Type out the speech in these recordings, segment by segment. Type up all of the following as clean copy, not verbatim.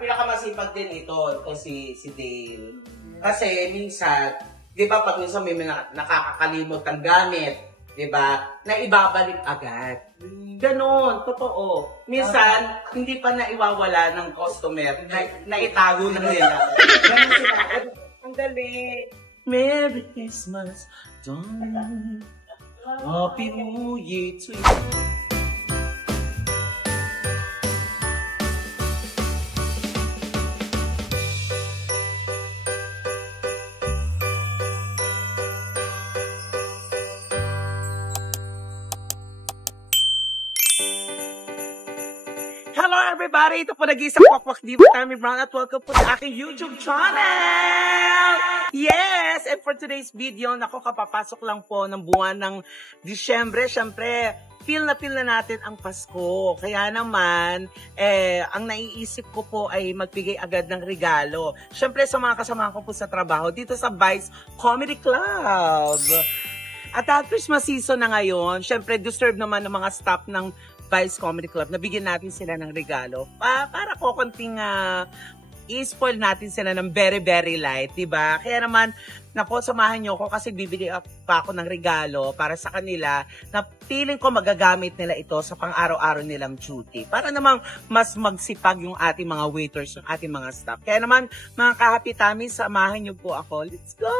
Pinakamasipag din ito si Dale. Kasi minsan, di ba pag minsan may nakakakalimot ang gamit, di ba, na ibabalik agad. Ganon, totoo. Minsan, hindi pa naiwawala ng customer, na itago na nila. Ganon sila. Ang galing. Merry Christmas, darling. Happy New Year to you. Hello everybody! Ito po nag-iisang Wakwak Diva Tammy Brown at welcome po sa aking YouTube channel! Yes! And for today's video, nako kapapasok lang po ng buwan ng Disyembre. Siyempre, feel na natin ang Pasko. Kaya naman, ang naiisip ko po ay magbigay agad ng regalo. Siyempre, sa mga kasama ko po sa trabaho dito sa Vice Comedy Club. At Christmas season na ngayon, siyempre, deserve naman ng mga staff ng Vice Comedy Club, nabigyan natin sila ng regalo. Para ko konting i-spoil natin sila ng very, very light, diba? Kaya naman, napo, samahan nyo ko kasi bibili pa ako ng regalo para sa kanila na feeling ko magagamit nila ito sa pang-araw-araw nilang duty. Para namang mas magsipag yung ating mga waiters, yung ating mga staff. Kaya naman, mga ka-happy tummy, samahan nyo po ako. Let's go!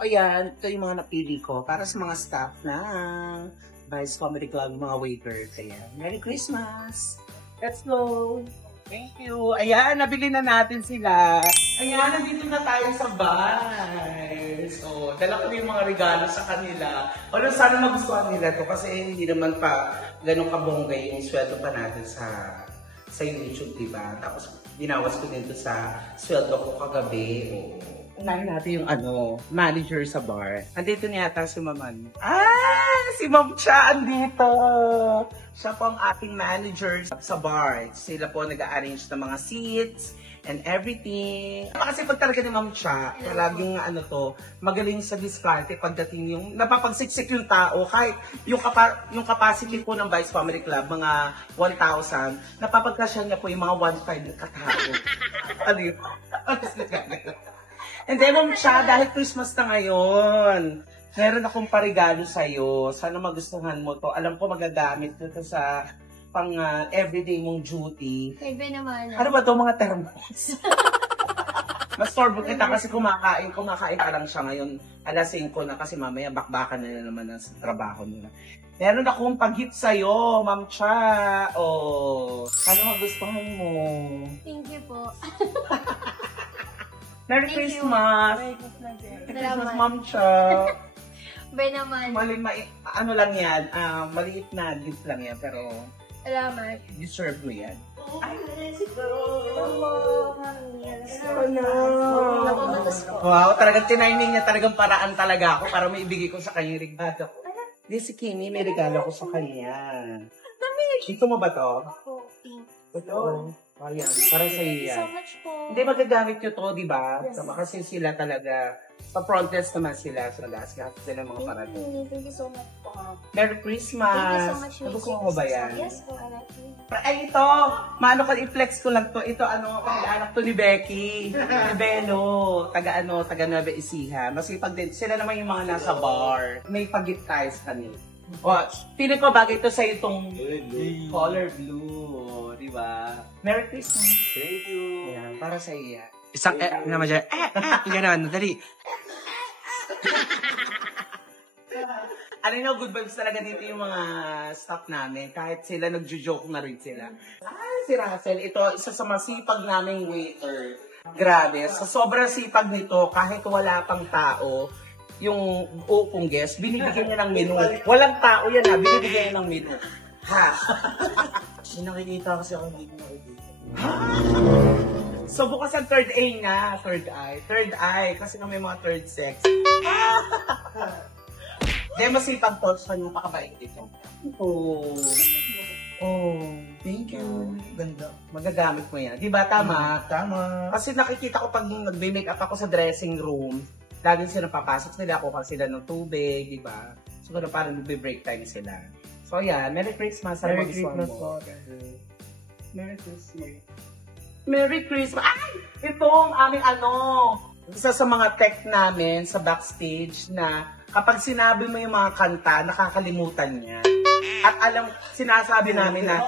Ayan, ito yung mga napili ko para sa mga staff ng Vice Comedy Club, mga waiters. Ayan, Merry Christmas! Let's go! Thank you! Ayan, nabili na natin sila. Ayan, nandito na tayo sa Vice. So, dala ko yung mga regalo sa kanila. Although, sana magustuhan nila to kasi hindi naman pa ganun kabonggay yung sweldo pa natin sa YouTube, diba? Tapos, binawas ko dito sa sweldo ko kagabi. Unahin natin yung manager sa bar. Andito niya yata si Maman. Si Ma'am Cha andito. Siya po ang aking manager sa bar. Sila po nag-arrange ng mga seats and everything. Kasi pag talaga ni Ma'am Cha, palaging magaling sa diskarte pagdating yung napapagsiksik yung tao. Kahit yung capacity po ng Vice Comedy Club, mga 1,000, napapagkasya niya po yung mga 1,500 na katao. Ano yun? And then, Ma'am Cha, dahil Christmas na ngayon, meron akong parigalo sa'yo. Sana magustuhan mo to. Alam ko magagamit ko to sa pang everyday mong duty. Iba naman. Ano ba to, mga thermos? Mas-sorbo kita kasi kumakain ka lang siya ngayon. Alas 5 na kasi mamaya bakbakan na naman sa trabaho nila. Meron akong pag-hit sa'yo, Ma'am Cha. Sana magustuhan mo. Thank you po. Merry Christmas! Merry Christmas, Merry Christmas, Ma'am Cha! Bay naman. Ano lang yan, maliit na gift lang yan, pero Salamat. deserve mo yan. Ay, let's go! Wow, talagang tiniming niya, talagang paraan talaga ako para maibigay ko sa kanya yung regalo. Di si Kimi, may regalo ko sa kanya. Ito mo ba to? Ito. Ayan, para sa iyo yan. Thank you so much po. Hindi, magagamit nyo to, di ba? Yes. Kasi sila talaga, sa front desk naman sila, sa last kasi sila mga parating. Thank you so much po. Merry Christmas! Thank you so much. Nagustuhan mo ba yan? Yes po, I like you. Ay, ito! Maano ka, i-flex ko lang to. Ito, anak to ni Becky. Ni Belo. Taga Nueva Ecija. Masipag din. Sila naman yung mga nasa bar. May pag-gift tayo sa kanila. Feeling ko bagay ito sa itong color blue. Diba? Merry Christmas! Thank you! Ayan, para sa iya. Isang naman dyan. Gano'n, dali. Alam nyo, good vibes talaga dito yung mga staff namin. Kahit sila, nagjo-joke na rin sila. Si Russell, ito, isa sa masipag naming waiter. Grabe, sa sobrang sipag nito, kahit wala pang tao, yung upong guest, binibigyan niya ng menu. Walang tao yan binibigyan niya ng menu. Ha? May nakikita kasi ako hindi nakikita. So, bukas ang third eye nga. Third eye. Third eye. Kasi nga may mga third sex. Dahil masipag to, sa kanyang pakabait dito. Oh. Oh. Thank you. Ganda. Magagamit mo yan. Di ba? Tama? Tama. Kasi nakikita ko pag nagbe-make up ako sa dressing room, lagi sila papasok nila, kuha sila ng tubig, di ba? So, gano'n parang nagbe-break time sila. So, yan. Merry Christmas. Merry Ano Christmas mo? po. Merry Christmas. Merry Christmas. Ay! Ito ang aming isa sa mga tech namin sa backstage na kapag sinabi mo yung mga kanta, nakakalimutan niya. At sinasabi namin na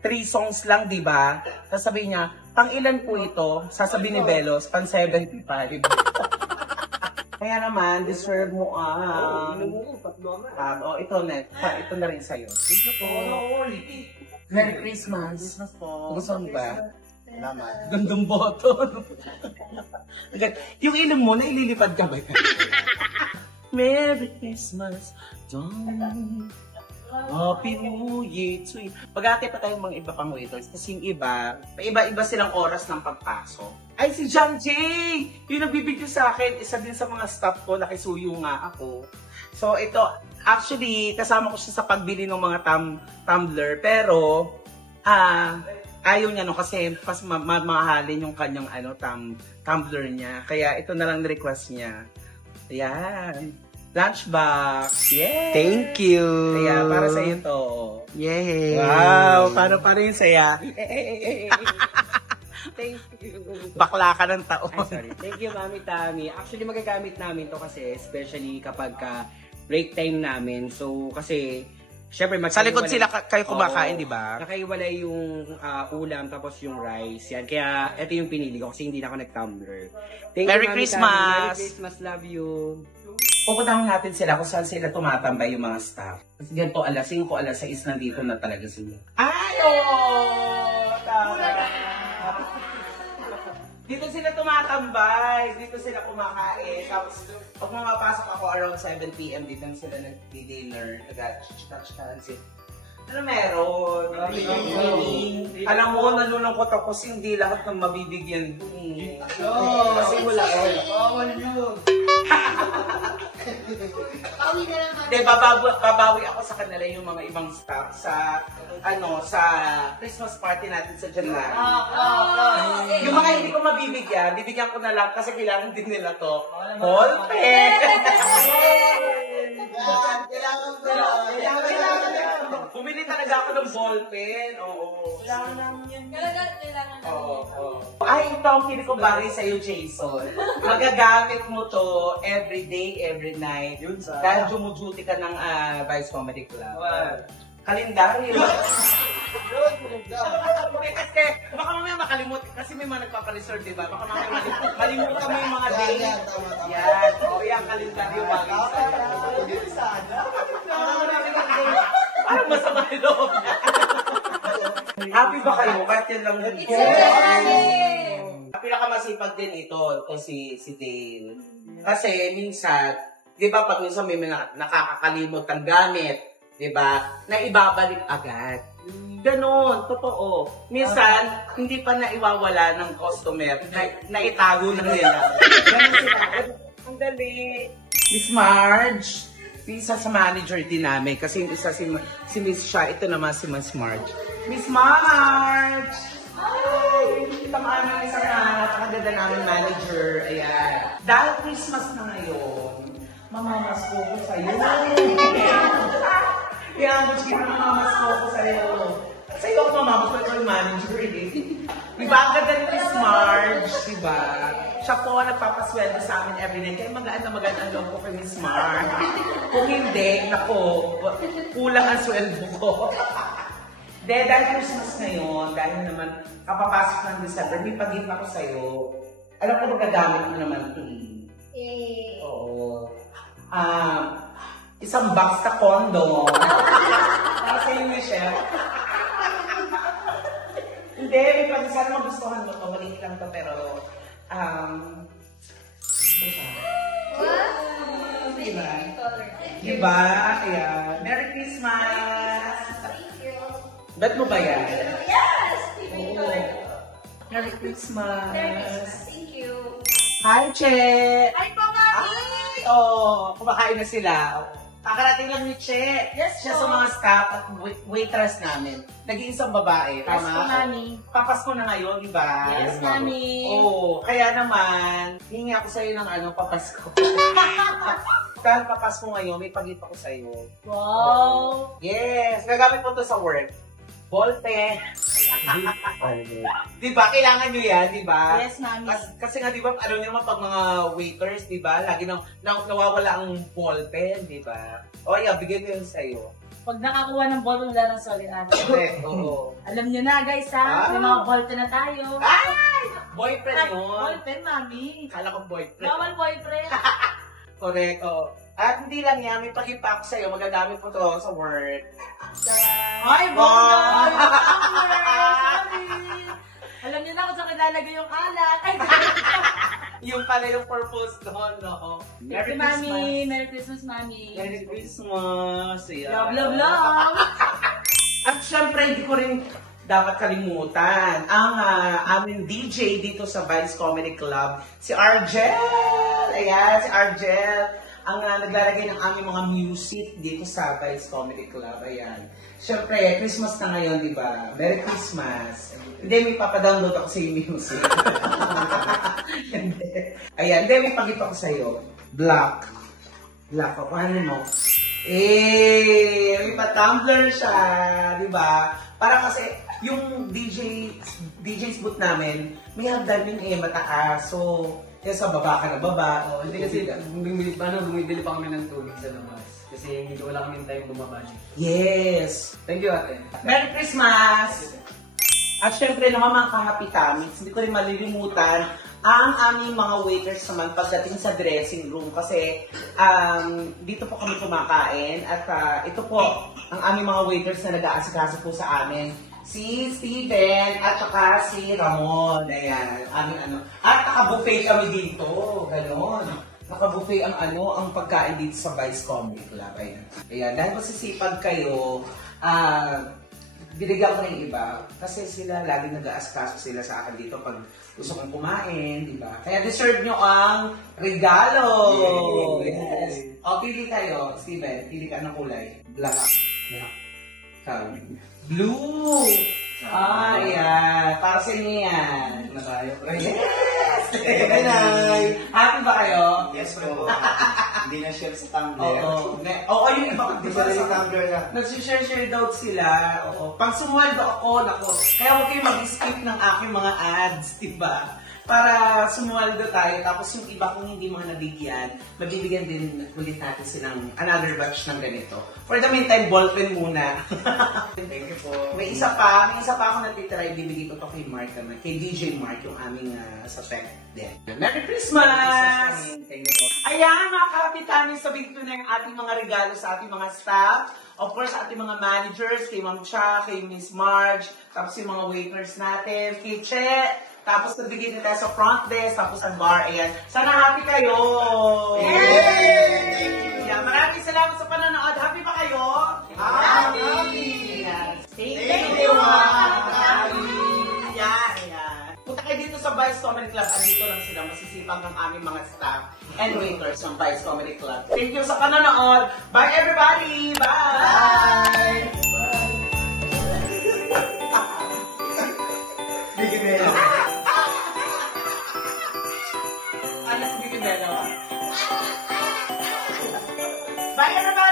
3 songs lang, di ba? Sasabihin niya, pang ilan po ito? Sasabihin ni Belos, pang 75. Kaya naman, deserve mo ito na rin sa'yo. Thank you po. Merry Christmas. Christmas po. Gusto mo ba? Salamat. Gandang boto. Yung ilong mo, naililipad ka ba? Merry Christmas, Dawn. Happy New Year to you. Pag-ate pa tayong mga iba pang waiters, kasi yung iba, iba-iba silang oras ng pagpasok. Ay, si John J! Yung nagbibigyo sa akin, isa din sa mga staff ko, nakisuyo nga ako. So, ito, actually, kasama ko siya sa pagbili ng mga tumbler, pero, ayaw niya, no, kasi pas mamahalin yung kanyang, tumbler niya. Kaya, ito na lang request niya. Ayan. Lunchbox. Yay! Thank you. Kaya, para sa iyo to. Yay. Wow! Para yung saya. Thank you. Bakla ka ng taon. Ay, sorry. Thank you, Mami Tami. Actually, magagamit namin to kasi, especially kapag break time namin. So, kasi, syempre, Sa likod sila kayo kumakain, di ba? Nakaiwalay yung ulam, tapos yung rice. Yan. Kaya, ito yung pinili ko kasi hindi na ako nag-tumbler. Thank Merry you, Mami Christmas! Tami. Merry Christmas. Love you. Pupuntahan natin sila kung saan sila tumatambay yung mga staff. Kasi ganito, alas 5, alas 6 nandito na talaga sila. Ay, Dito sila tumatambay, dito sila kumakain. Tapos, pag mapapasok ako around 7 p.m, dito na sila nag-dinner, nag-chika-chikahan sila. Ano meron? Alam mo, nalulungkot ako kasi hindi lahat ng mabibigyan doon. Kasi wala ko. Hindi, babawi ako sa kanila yung mga ibang staff sa Christmas party natin sa January. Yung mga hindi ko mabibigyan, bibigyan ko na lang kasi kailangan din nila to. Ballpen! Bumili talaga ako ng ballpen. Oo. Kailangan namin yan. Kailangan. Oo. Ay, ito ang kini ko bagay sa'yo, Jason. Magagamit mo to every day, every night. Dahil jumuduty ka ng Vice Comedy Club. Kalendaryo. Kasi baka mamaya makalimutan. Kasi may mga nagpapareserve, di ba? Baka mamaya malimutan mo yung mga day. Yan. O, yan, kalendaryo bagay sa'yo. Parang masama yung loob niya. Happy ba kayo? Kahit yan lang yun. Pinakamasipag din ito si Dale. Kasi minsan, di ba pag minsan may nakakakalimot ang gamit, di ba, na ibabalik agad. Ganon, totoo. Minsan, hindi pa naiwawala ng customer, na itago na nila. Ganon sila. Ang dali. Miss Marge, isa sa manager din namin, kasi yung isa si Miss Sha, ito naman si Miss Marge. Miss Marge! Ay! Ito ang aming isang napakaganda namin manager. Ayan. Dahil Christmas na ngayon, mamamasko ko sa'yo. Yan, Butch, mamamasko ko sa'yo. Sa'yo ako mamamasko ko yung manager. Diba? Ang ganda ni Miss Marge, diba? Siya po nagpapasweldo sa amin everyday. Kaya magaan na magaan ang loob ko kay Miss Marge. Kung hindi, nako, kulang ang sweldo ko. Dahil Christmas ngayon, dahil naman kapapasok ng December, may pag-gift ako sa'yo. Alam ko magagamit mo naman ito. Oo. Isang box na condo. Para sa'yo, Michelle. Hindi, may pag-isang magustuhan mo ito. Maliit lang ito, pero ito siya. Diba? Diba? Ayan. Merry Christmas! Bet mo ba yan? Yes! Oo. Merry Christmas! Merry Christmas. Thank you. Hi, Che! Hi po, Mami! Ay, kumakain na sila. Kakarating lang ni Che. Yes, Siya po. sa mga staff at waitress namin. Nag-iisang babae, Yes tama? po, Mami. Papasko na ngayon, di ba? Yes, Mami. Oo, kaya naman, hingi ako sa'yo ng papasko. Dahil papasko ngayon, may pag-ipa ko sa'yo. Wow! Yes, gagamit mo to sa work. Ball pen. Di ba? Kailangan nyo yan, di ba? Yes, Mami. Kasi nga, di ba, ano nyo naman pag mga waiters, di ba? Lagi nawawala ang ball pen, di ba? O, yeah, bigyan ko yun sa'yo. Pag nakakuha ng ball, wala ng solidarity. Correct, oo. Alam nyo na, guys, ha? May mga ball na tayo. Ay! Boyfriend yun. Ball pen, Mami. Kala ko boyfriend. Bawal boyfriend. Correct, oo. At hindi lang yan, may pag-impact sa'yo, magagamit mo to sa work. Ay, Wow! bongga! Sorry! Alam niyo na kung saan ilalagay yung alat. Ay, Yung pala yung purpose doon, no? Merry Mami! Merry Christmas, Mami! Merry Christmas! Yeah. Love, love, love! At syempre, hindi ko rin dapat kalimutan ang aming DJ dito sa Vice Comedy Club, si Argel! Ayan, si Argel! Ang naglalagay ng aming mga music dito sa Vice Comedy Club. Ayan. Siyempre, Christmas na ngayon, di ba? Merry Christmas. Hindi, may papadownload ako sa yung music. Ayan, hindi, may pag-ipa ko sa'yo. Black. Black. O, ano mo? May pa-tumbler siya. Di ba? Para kasi, yung DJ's booth namin, may hagdan yun mataas. So, kaya sa baba ka na baba. Hindi kasi bumibili pa kami ng tubig sa labas. Kasi hindi wala kami time bumaba. Yes! Thank you, ate. Merry Christmas! At syempre naman mga ka-happy tamits, hindi ko rin malilimutan ang aming mga waiters naman pagdating sa dressing room kasi dito po kami kumakain at ito po ang aming mga waiters na nag-aasikaso po sa amin. Si Steven at saka si Ramon. Ayan, aming ano. At naka-buffet kami dito. Ganon. Naka-buffet ang pagkain dito sa Vice Comedy Club. Ayan. Ayan, dahil masisipag kayo, binigyan ko na yung iba. Kasi sila, lagi nag-aaskaso sila sa akin dito pag gusto kong kumain, di ba? Kaya deserve nyo ang regalo! Yes. O, pili kayo, Steven. Pili ka ng kulay. Black. Black. Blue! Ayan. Para sa inyo yan. Na tayo. Yes! Nay! Happy ba kayo? Yes, bro. Hindi na share sa Tumblr. Oo, yung iba. Hindi sa Tumblr na. Nag-share daw sila. Oo. Pag sumweldo ako, nako. Kaya huwag kayo mag-skip ng aking mga ads, diba? Para sumweldo tayo. Tapos yung iba kung hindi mga nabigyan, mabibigyan din ulit natin silang another batch ng ganito. For the meantime, ballpen muna. Thank you po. May isa pa ako natitira, ibibigay ko to kay Mark naman, kay DJ Mark, yung aming suspect din. Merry Christmas! Thank you po. Ayan, mga kapitanin, sabihin ko na yung ating mga regalo sa ating mga staff. Of course, sa ating mga managers, kay Ma'am Cha, kay Miss Marge, tapos yung mga waiters natin, kay Che, tapos nabigay din tayo sa front desk, tapos ang bar, ayan. Sana happy kayo! Yay! Yeah, maraming salamat sa panonood. Happy ba kayo? Happy! Thank you, mga happy! Yan, yan. Punta kayo dito sa Vice Comedy Club. Andito lang sila. Masisipag ng aming mga staff and waiters ng Vice Comedy Club. Thank you sa panonood. Bye, everybody! Bye! Bigyan mo yan. Alas, bigyan na. Bye, everybody!